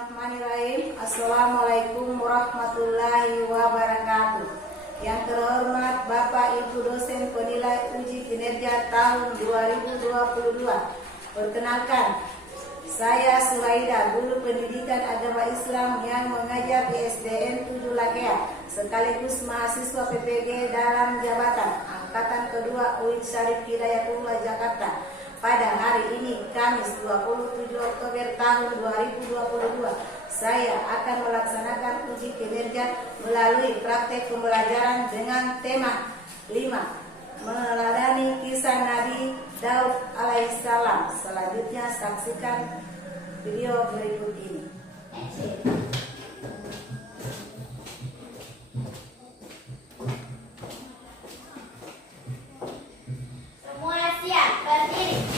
Bismillahirrahmanirrahim. Assalamualaikum warahmatullahi wabarakatuh. Yang terhormat Bapak Ibu dosen penilai uji kinerja tahun 2022. Perkenalkan, saya Suhaida, guru pendidikan agama Islam yang mengajar di SDN 7 Lakea, sekaligus mahasiswa PPG dalam jabatan angkatan kedua UIN Syarif Hidayatullah Jakarta. Pada hari ini, Kamis 27 Oktober tahun 2022, saya akan melaksanakan uji kinerja melalui praktek pembelajaran dengan tema 5, meneladani kisah Nabi Daud alaihissalam. Selanjutnya saksikan video berikut ini. Semua siap, berdiri.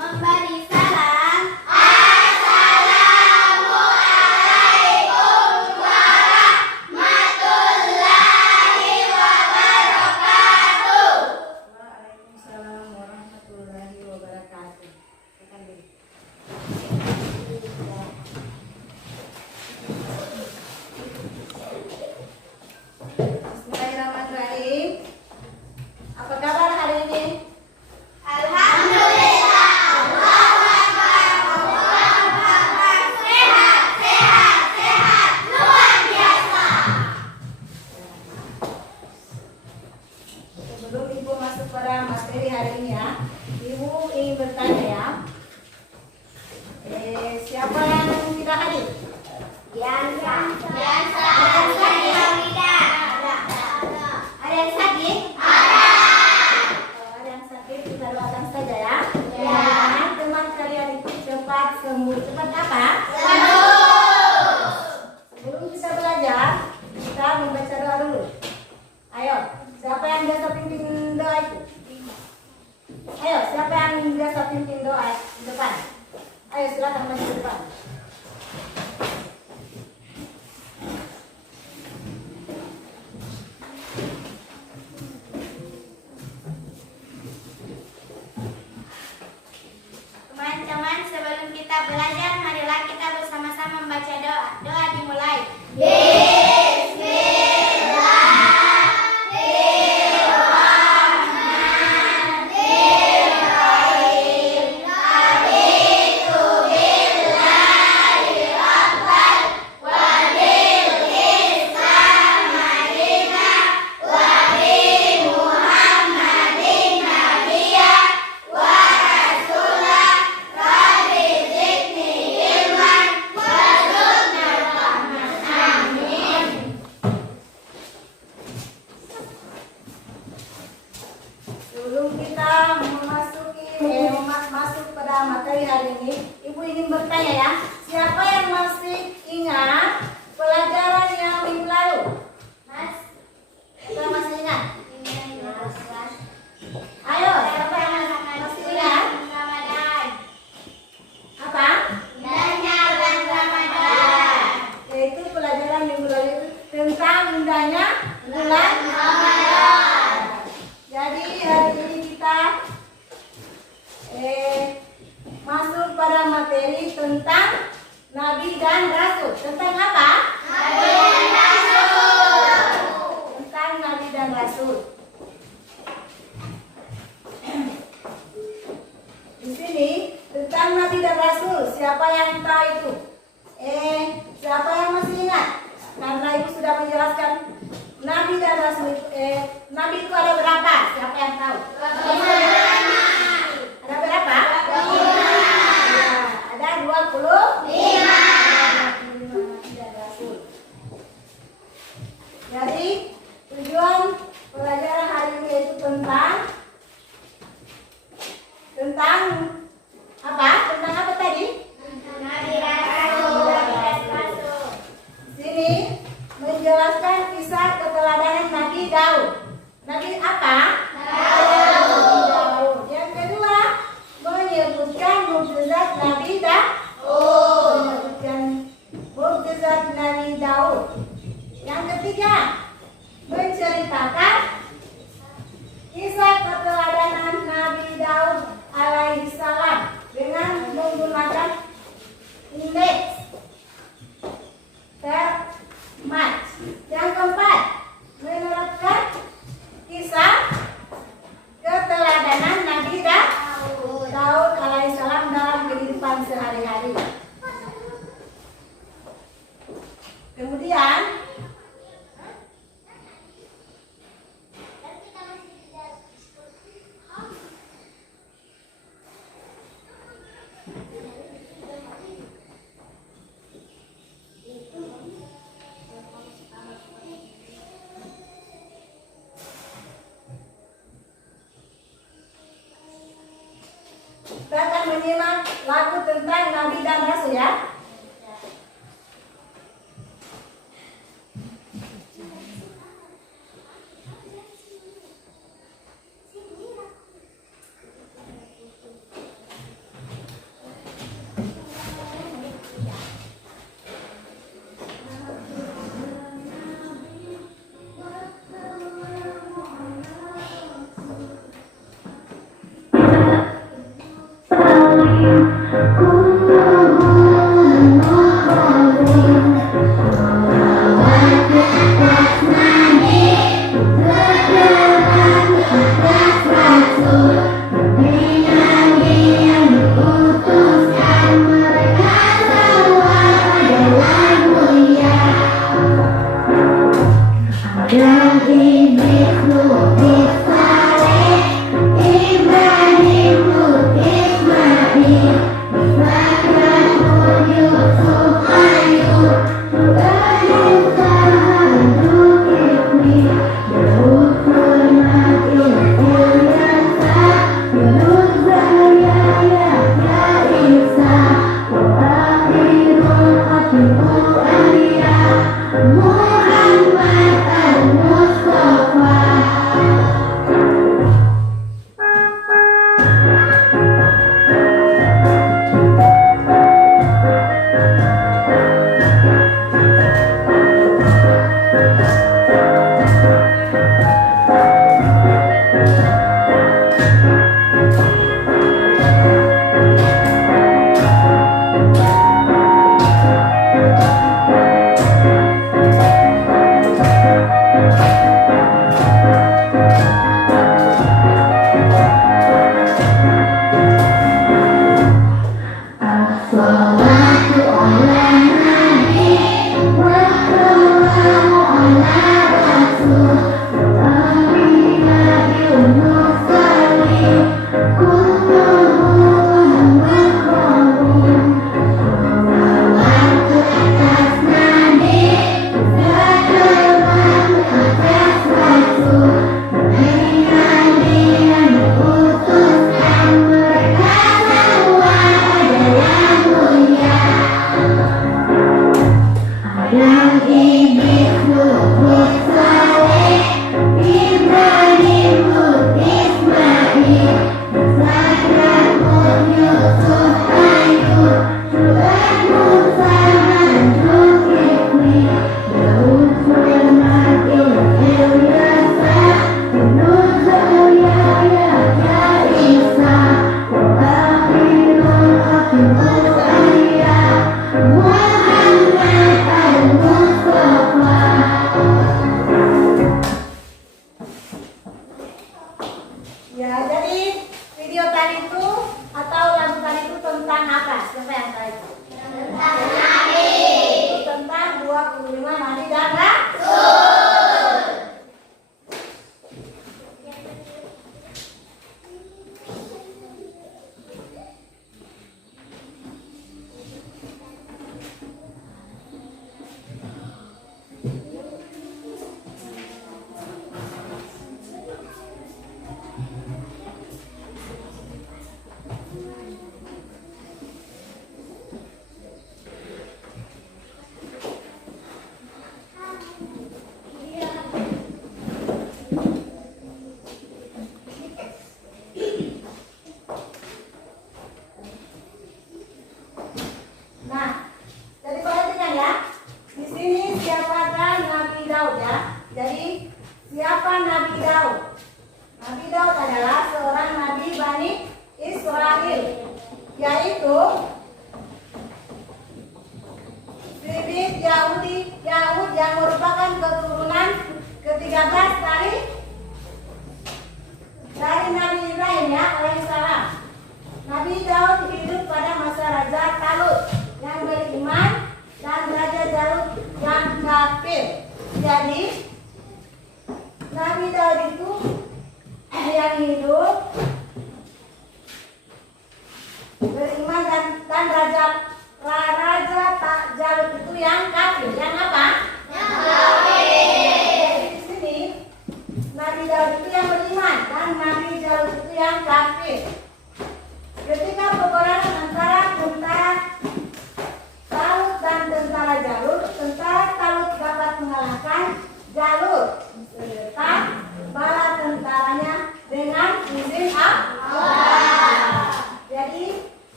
Memberi salam. Assalamualaikum warahmatullahi wabarakatuh. Waalaikumsalam warahmatullahi wabarakatuh. Silakan diri. Bismillahirrahmanirrahim. Apa kabar hari ini? Alhamdulillah. Allahu Akbar. Allahu Akbar. Sehat, sehat, sehat. Luar biasa. Sebelum Ibu masuk pada materi hari ini ya, Ibu ingin bertanya ya. Siapa yang tidak hadir? Biasa. Biasa. Ada yang sakit? Ada. Kalau ada yang sakit kita doakan saja ya. Ya. Mudah-mudahan teman kalian itu cepat sembuh. Cepat apa? Sebelum kita belajar, kita membaca doa dulu. Ayo, siapa yang biasa pimpin doa itu? Ayo, siapa yang biasa pimpin doa di depan? Ayo, silakan maju ke depan. Teman-teman, sebelum kita belajar, marilah kita bersama-sama membaca doa. Doa dimulai. Sebelum kita masuk pada materi hari ini, Ibu ingin bertanya ya, siapa yang masih ingat pelajaran yang minggu lalu? Mas, Siapa yang masih ingat? Ayo, siapa yang masih ingat? Ramadan. Apa? Indahnya bulan Ramadan. Yaitu pelajaran minggu lalu itu tentang indahnya bulan Ramadan. Jadi hari ini kita masuk pada materi tentang Nabi dan Rasul. Tentang apa? Nabi dan Rasul. Tentang Nabi dan Rasul. Di sini tentang Nabi dan Rasul. Siapa yang tahu itu? Siapa yang masih ingat? Karena Ibu sudah menjelaskan Nabi dan Rasul itu, Nabi itu ada berapa? Siapa yang tahu? Ada berapa? Ya, ada 25 Nabi dan Rasul. Jadi tujuan pelajaran hari ini yaitu tentang apa? Tentang apa tadi? Nabi dan Rasul. Sini menjelaskan kisah keteladanan Nabi Daud. Nabi apa? Daud. Yang kedua menyebutkan mukjizat Nabi Daud. Menyebutkan mukjizat Nabi Daud. Yang ketiga menceritakan kisah keteladanan Nabi Daud alaihissalam dengan menggunakan Next. Termat. Yang keempat, menerapkan kisah keteladanan Nabi Daud alaihissalam dalam kehidupan sehari-hari. Kemudian kita akan menyimak lagu tentang Nabi dan Rasul ya.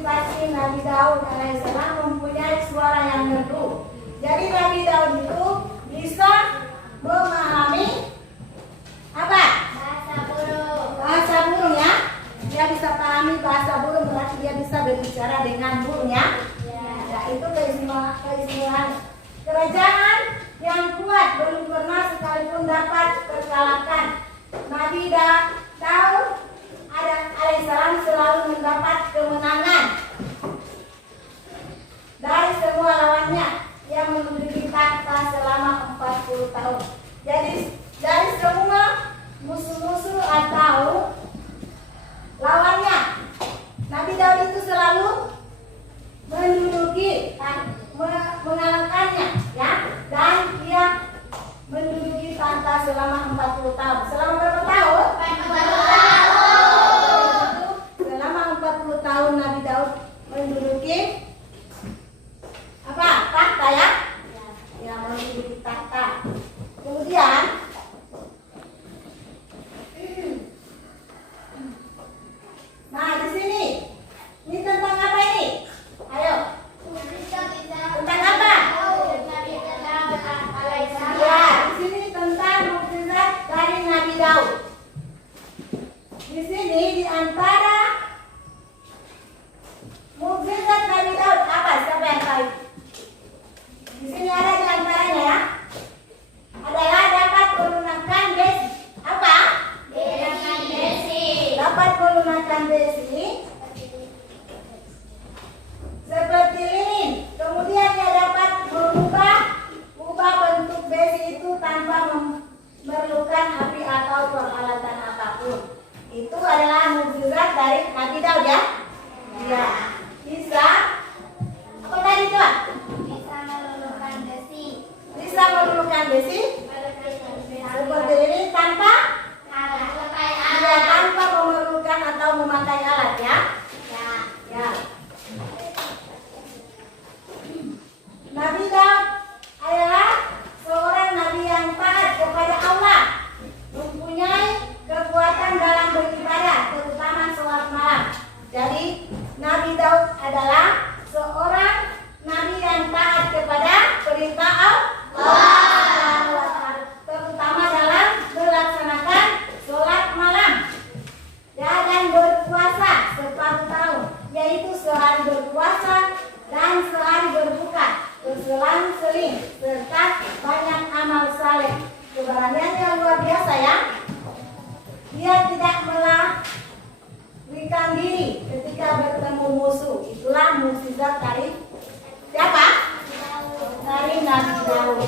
spesifikasi Nabi Daud alaihissalam mempunyai suara yang merdu. Jadi Nabi Daud itu bisa memahami apa? Bahasa burung ya. Dia bisa pahami bahasa burung, berarti dia bisa berbicara dengan burung ya. Ya, itu keistimewaan. Kerajaan yang kuat belum pernah sekalipun dapat terkalahkan. Nabi Daud alaihissalam selalu mendapat kemenangan dari semua lawannya yang menduduki takhta selama 40 tahun. Jadi dari semua musuh-musuh atau lawannya, Nabi Daud itu selalu menduduki, mengalahkannya ya, dan dia menduduki takhta selama 40 tahun. Selama berapa tahun? 40 tahun. Selama 40 tahun Nabi Daud menduduki apa? Takhta ya? Ya, menduduki takhta. Kemudian nah, di sini ini tentang apa ini? Ayo. Tentang apa? Ya, di sini tentang mukjizat dari Nabi Daud. Di sini di antara mukjizat Nabi Daud apa? Siapa yang tahu? Di sini ada di antaranya ya. Adalah dapat melunakkan besi. Apa? Dapat melunakkan besi seperti lilin. Kemudian dia dapat mengubah bentuk besi itu tanpa memerlukan api atau peralatan apapun. Itu adalah mukjizat dari Nabi Daud ya. Ya, bisa apa tadi coba? Bisa meluluhkan besi seperti ini tanpa memerlukan atau memakai alat ya. Ya. Nabi Daud adalah seorang nabi yang taat kepada Allah, mempunyai kekuatan dalam beribadah, terutama sholat malam. Jadi Nabi Daud adalah seorang nabi yang taat kepada perintah Allah, terutama dalam melaksanakan sholat malam dan berpuasa separuh tahun, yaitu sehari berpuasa dan sehari berbuka, berselang-seling, serta banyak amal saleh. Keberanian yang luar biasa ya. Dia tidak melarikan diri ketika bertemu musuh. Itulah mukjizat dari siapa? Dari Nabi Daud.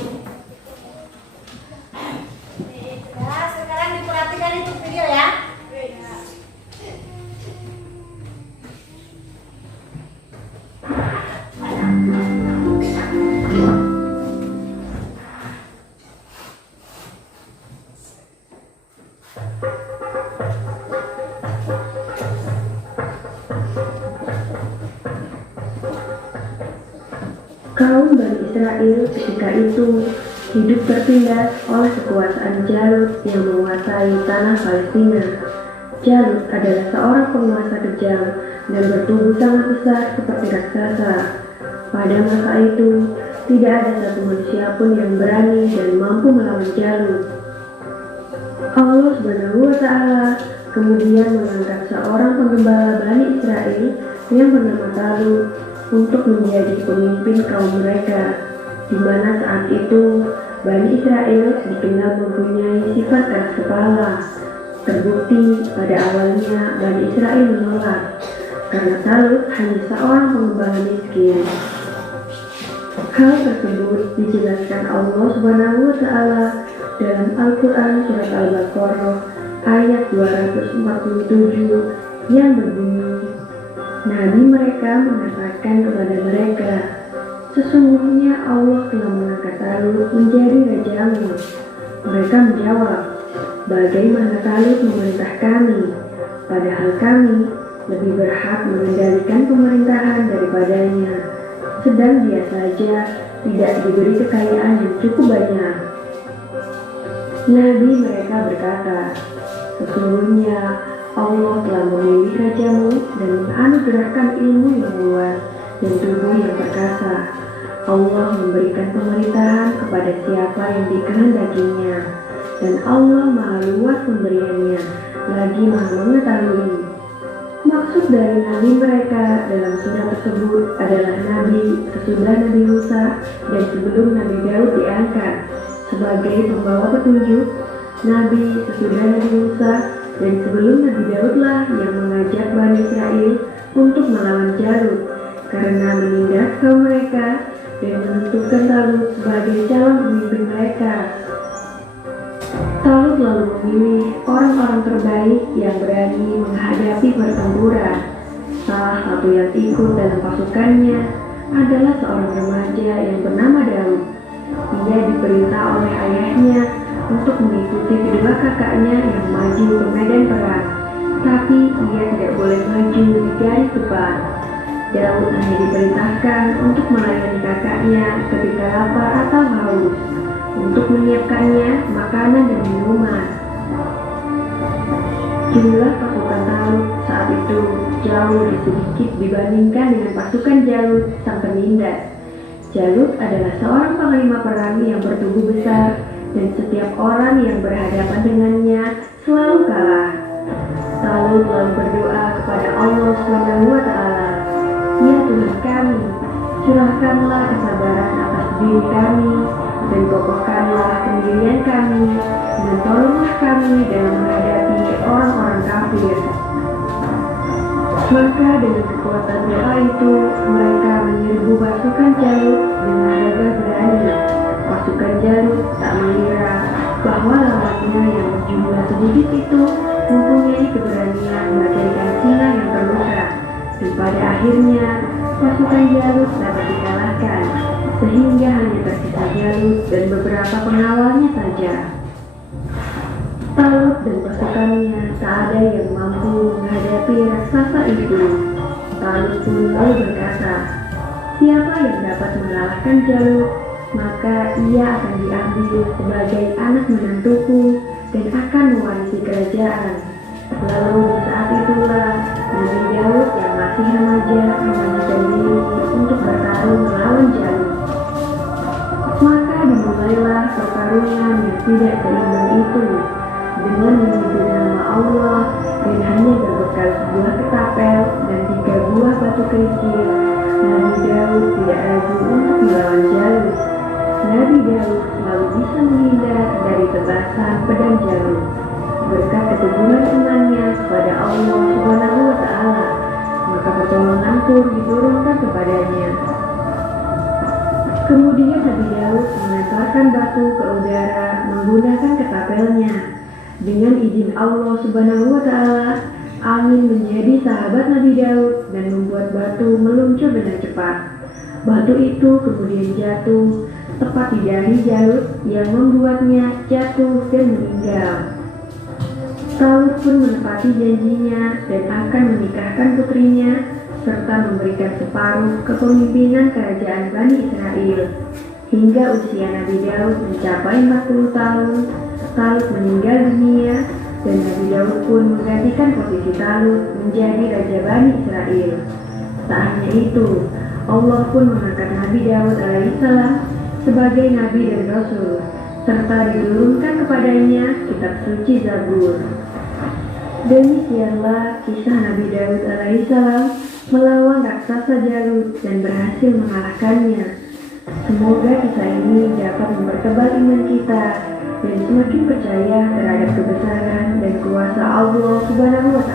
Ya, sekarang diperhatikan itu video ya. Kaum Bani Israel ketika itu hidup tertindas oleh kekuasaan Jalut yang menguasai tanah Palestina. Jalut adalah seorang penguasa kejam dan bertubuh sangat besar seperti raksasa. Pada masa itu, tidak ada satu manusia pun yang berani dan mampu melawan Jalut. Allah SWT kemudian mengangkat seorang penggembala Bani Israel yang bernama Talut untuk menjadi pemimpin kaum mereka, di mana saat itu Bani Israel dikenal mempunyai sifat keras kepala. Terbukti pada awalnya Bani Israel menolak karena Talut hanya seorang penggembala miskin. Hal tersebut dijelaskan Allah SWT dalam Al-Quran Surat Al-Baqarah ayat 247 yang berbunyi, Nabi mereka mengatakan kepada mereka, sesungguhnya Allah telah mengangkat Talut menjadi rajamu. Mereka menjawab, bagaimana Talut memerintah kami, padahal kami lebih berhak mengendalikan pemerintahan daripadanya, sedang dia saja tidak diberi kekayaan yang cukup banyak. Nabi mereka berkata, sesungguhnya Allah telah memilih rajamu dan menganugerahkan ilmu yang luas dan tubuh yang perkasa. Allah memberikan pemerintahan kepada siapa yang dikehendakinya, dan Allah maha luas pemberiannya, lagi maha mengetahui. Maksud dari nabi mereka dalam surah tersebut adalah nabi sesudah Nabi Musa dan sebelum Nabi Daud diangkat sebagai pembawa petunjuk, nabi sesudah Nabi Musa dan sebelum Nabi Daudlah yang mengajak Bani Israel untuk melawan Jalut karena menindas kaum mereka dan menentukan Talut sebagai calon pemimpin mereka. Talut lalu memilih orang-orang terbaik yang berani menghadapi pertempuran. Salah satu yang ikut dalam pasukannya adalah seorang remaja yang bernama Daud. Ia diperintah oleh ayahnya untuk mengikuti kedua kakaknya yang maju ke medan perang, tapi ia tidak boleh maju di garis depan. Daud hanya diperintahkan untuk melayani kakaknya ketika lapar atau haus, untuk menyiapkannya makanan dan minuman. Jumlah pasukan Talut saat itu jauh lebih sedikit dibandingkan dengan pasukan Jalut sang penindas. Jalut adalah seorang panglima perang yang bertubuh besar dan setiap orang yang berhadapan dengannya selalu kalah. Talut lalu berdoa kepada Allah SWT, "Ya Tuhan kami, curahkanlah kesabaran atas diri kami dan kokohkanlah pendirian kami dan tolonglah kami dalam menghadapi orang-orang kafir." Maka dengan kekuatan doa itu mereka menyerbu pasukan Jalut dengan gagah berani. Pasukan Jalut tak mengira bahwa lawannya yang berjumlah sedikit itu mempunyai keberanian menjadikan singa yang terluka, dan pada akhirnya pasukan Jalut dapat dikalahkan sehingga hanya tersisa Jalut dan beberapa pengawalnya saja. Talut dan pasukannya tak ada yang mampu menghadapi raksasa itu. Talut pun lalu berkata, "Siapa yang dapat mengalahkan Jalut, maka ia akan diambil sebagai anak menantuku dan akan mewarisi kerajaan." Lalu di saat itulah Nabi Daud yang masih remaja memajukan diri untuk bertarung melawan Jalut. Maka dimulailah pertarungan yang tidak seimbang itu. Dengan menyebut nama Allah dan hanya berbekal sebuah ketapel dan 3 buah batu kerikil, Nabi Daud tidak ragu untuk melawan Jalut. Nabi Daud selalu bisa menghindar dari tebasan pedang Jalut berkat keteguhan imannya kepada Allah SWT. Maka pertolongan pun diturunkan kepadanya. Kemudian Nabi Daud melemparkan batu ke udara menggunakan ketapelnya. Dengan izin Allah SWT, angin menjadi sahabat Nabi Daud dan membuat batu meluncur dengan cepat. Batu itu kemudian jatuh tepat di dahi Jalut yang membuatnya jatuh dan meninggal. Talut pun menepati janjinya dan akan menikahkan putrinya serta memberikan separuh kepemimpinan kerajaan Bani Israel. Hingga usia Nabi Daud mencapai 40 tahun, Talut meninggal dunia dan Nabi Daud pun menggantikan posisi Talut menjadi Raja Bani Israel. Tak hanya itu, Allah pun mengangkat Nabi Daud alaihissalam sebagai Nabi dan Rasul, serta diturunkan kepadanya kitab suci Zabur. Demikianlah kisah Nabi Daud alaihissalam melawan raksasa Jalut dan berhasil mengalahkannya. Semoga kisah ini dapat mempertebal iman kita dan semakin percaya terhadap kebesaran dan kuasa Allah SWT.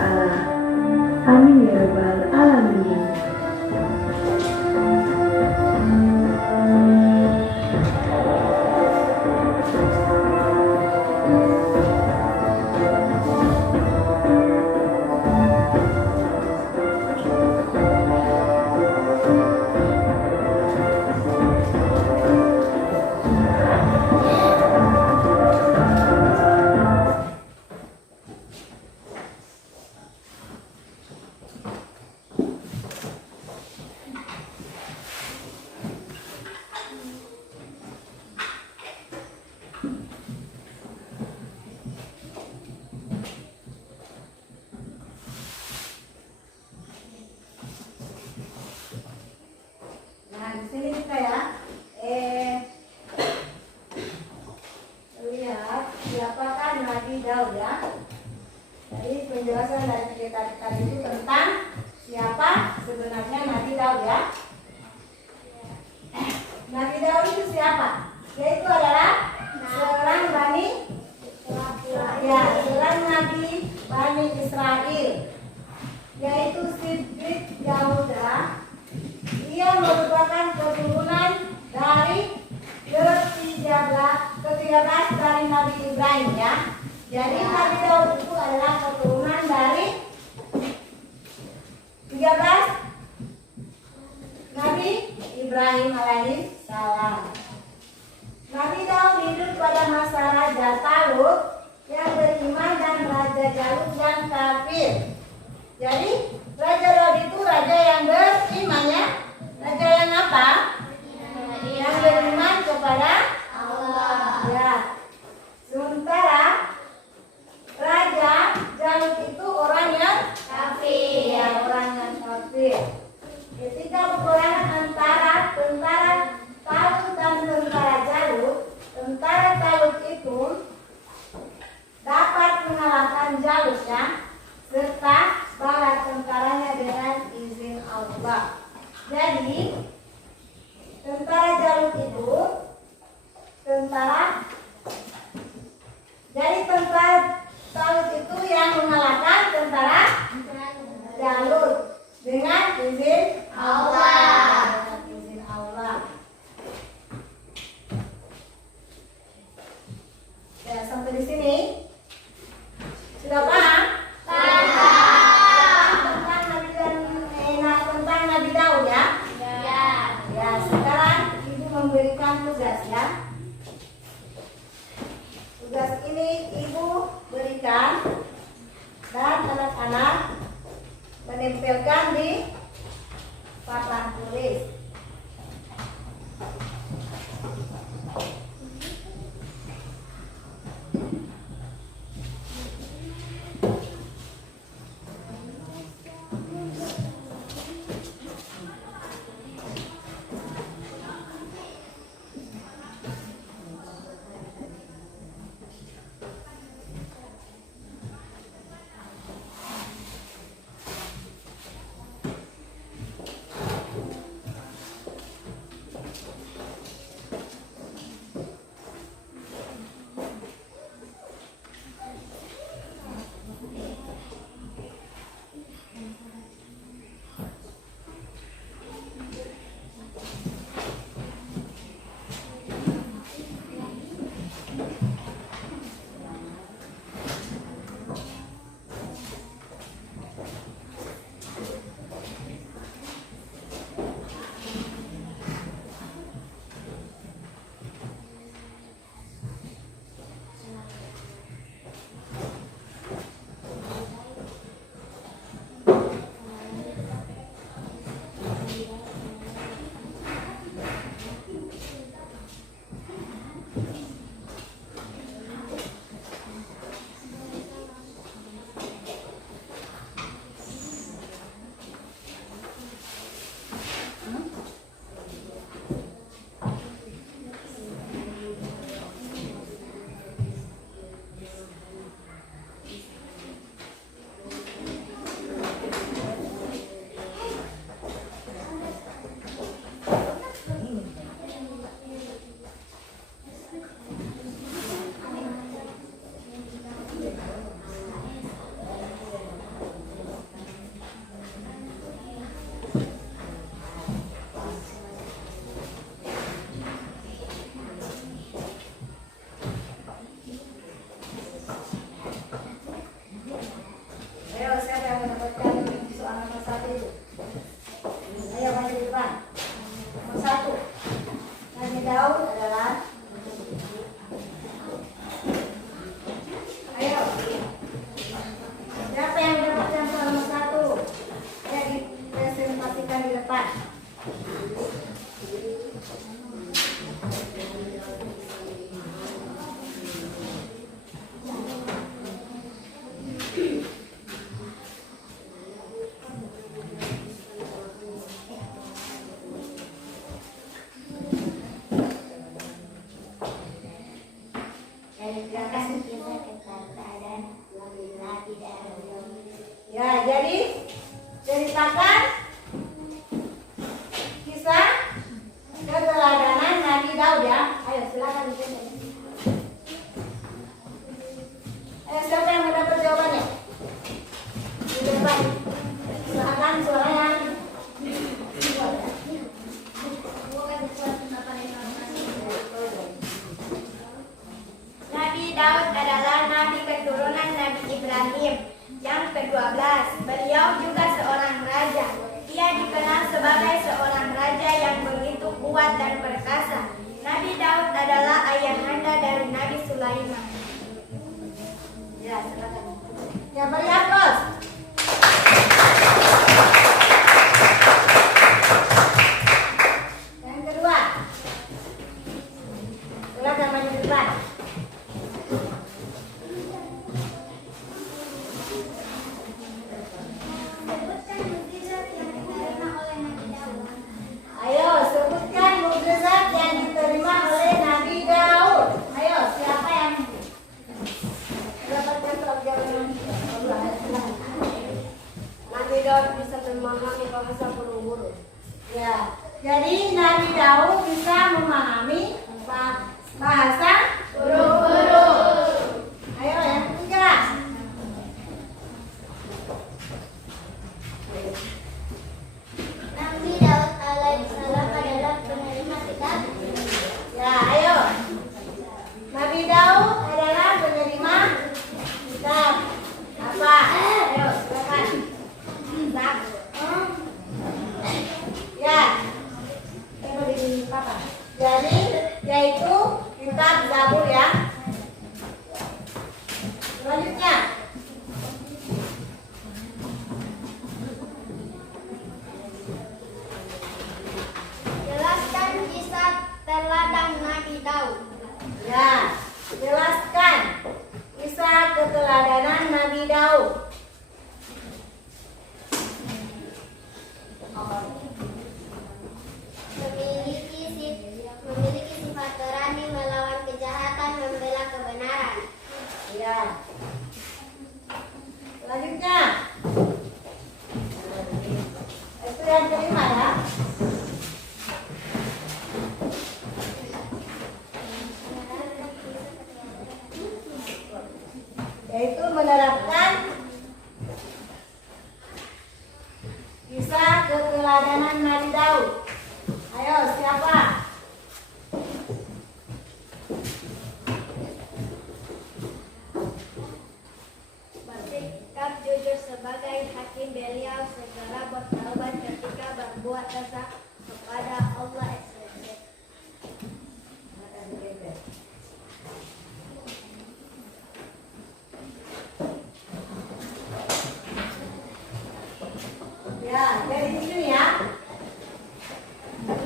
Amin ya rabbal alamin. Ibrahim alaihissalam. Nabi Daud hidup pada masa Raja Talut yang beriman dan Raja Jalut yang kafir. Jadi Raja Daud itu raja yang beriman ya. Raja yang apa? Yang beriman kepada Allah. Ya. Sementara Raja Jalut itu orang yang kafir. Ya, orang yang kafir. Ketika peperangan antara tentara Talut dan tentara Jalut, tentara Talut itu dapat mengalahkan Jalut ya, serta bala tentaranya dengan izin Allah. Jadi tentara Jalut itu tentara Talut itu yang mengalahkan tentara Jalut dengan izin Allah. Dengan izin Allah. Ya, sampai di sini sudah paham? Tentang Nabi Daud ya? Ya, sekarang Ibu memberikan tugas ya. Tugas ini Ibu berikan dan anak-anak menempelkan di papan tulis. kuat dan perkasa. Nabi Daud adalah ayahanda dari Nabi Sulaiman. Ya, silakan. Ya, beri aplaus. Yang kedua. Silakan maju ke depan. Sebutkan mukjizat yang diterima oleh Nabi Daud. Ayo, sebutkan mukjizat yang diterima oleh Nabi Daud. Ayo, siapa yang mendapatkan pelajaran? Nabi Daud bisa memahami bahasa burung-burung. Ya, jadi Nabi Daud bisa memahami bahasa burung-burung. Ayo, yang ketiga. Nabi Daud alaihissalam adalah penerima kitab. Ya, ayo. Nabi Daud adalah penerima kitab. Apa? Ayo, silakan. Kitab. Ya. Coba di papa. Jadi, yaitu kitab Zabur ya. Selanjutnya. Jelaskan kisah teladan Nabi Daud. Ya, jelaskan kisah keteladanan Nabi Daud. Memiliki sifat berani melawan kejahatan, membela kebenaran. Ya. Selanjutnya. Itu yang kelima ya. Yaitu menerapkan kisah keteladanan Nabi Daud. Ayo, siapa? Bersikap jujur sebagai hakim, beliau segera bertaubat ketika berbuat dosa kepada Allah. Ya, jadi di sini ya.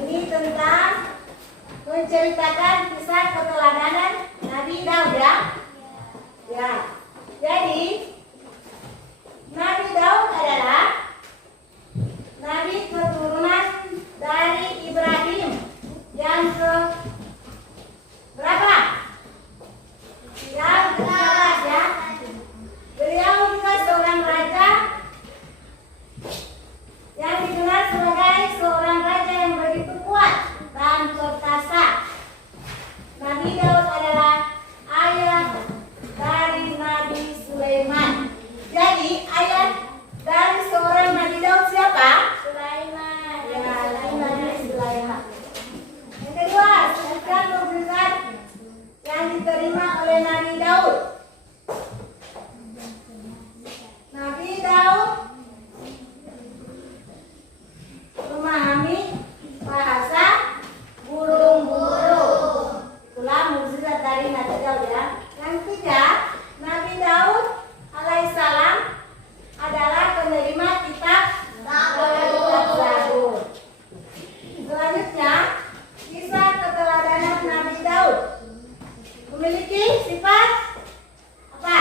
Ini tentang menceritakan kisah keteladanan Nabi Daud ya. Ya. Jadi Nabi Daud adalah nabi keturunan dari Ibrahim yang ke berapa? Yang ke-13 ya. Beliau juga seorang raja yang dikenal sebagai seorang raja yang begitu kuat dan perkasa. Nabi Daud adalah ayah dari Nabi Sulaiman. Jadi ayah dari seorang Nabi Daud siapa? Sulaiman. Ya, Nabi Sulaiman. Yang kedua, sebutkan mukjizat yang diterima oleh Nabi Daud. Nabi Daud memahami bahasa burung-burung. Itulah mukjizat dari Nabi Daud ya. Yang ketiga, Nabi Daud alaihissalam adalah penerima kitab Zabur. Selanjutnya, kisah keteladanan Nabi Daud memiliki sifat apa?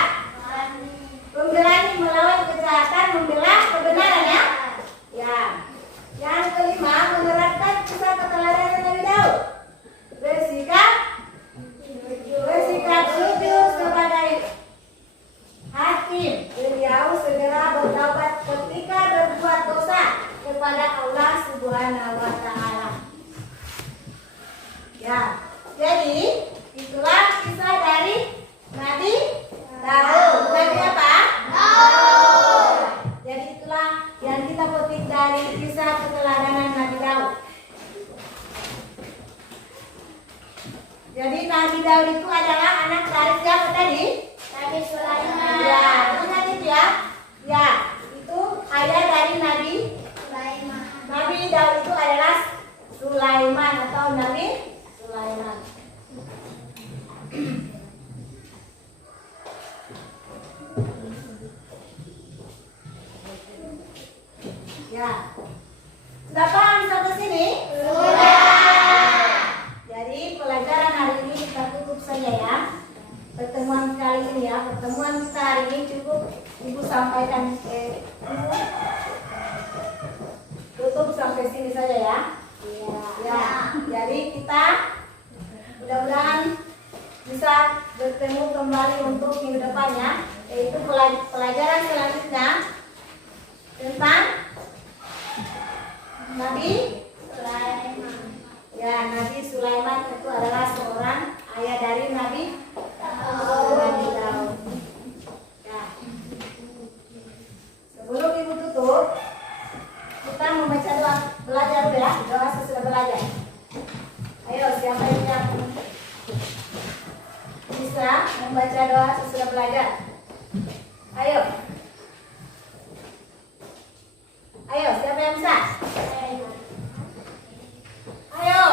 Pemberani melawan kejahatan, membela kebenaran ya. Ya. Yang kelima, menerapkan kisah keteladanan Nabi Daud. Bersikap jujur sebagai hakim. Beliau segera bertaubat ketika berbuat dosa kepada Allah Subhanahu wa Ta'ala. Ya, jadi itulah kisah dari Nabi Daud. Nabi apa? Daud. Jadi itulah yang kita petik dari kisah keteladanan Nabi Daud. Jadi Nabi Daud itu adalah anak dari siapa tadi? Nabi Sulaiman. Ya, ingat itu ya. Ya, itu ayah dari Nabi Sulaiman. Nabi Daud itu adalah Sulaiman atau Nabi Sulaiman. Ya, sudah paham sampai sini? Jadi pelajaran hari ini kita tutup saja ya. Pertemuan kali ini ya, pertemuan kita hari ini cukup Ibu sampaikan Ibu tutup sampai sini saja ya. Ya, jadi kita mudah-mudahan bisa bertemu kembali untuk minggu depannya, yaitu pelajaran selanjutnya tentang Nabi Sulaiman. Ya, Nabi Sulaiman itu adalah seorang ayah dari Nabi Daud. Ya. Sebelum Ibu tutup, kita membaca doa, belajar dulu ya, doa sesudah belajar. Ayo, siapa yang bisa membaca doa sesudah belajar? Ayo. Ayo, siapa yang bisa? Ayo. Ayo.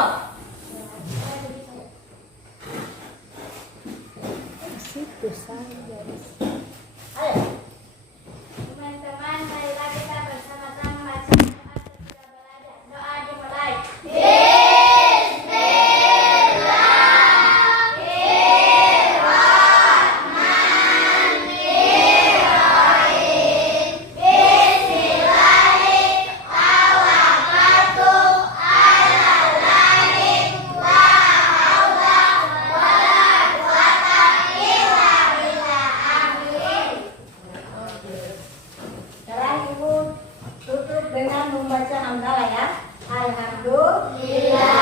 Teman-teman, marilah kita bersama-sama membaca doa sesudah belajar. Doa dimulai. Sekarang Ibu tutup dengan membaca hamdalah ya. Alhamdulillah.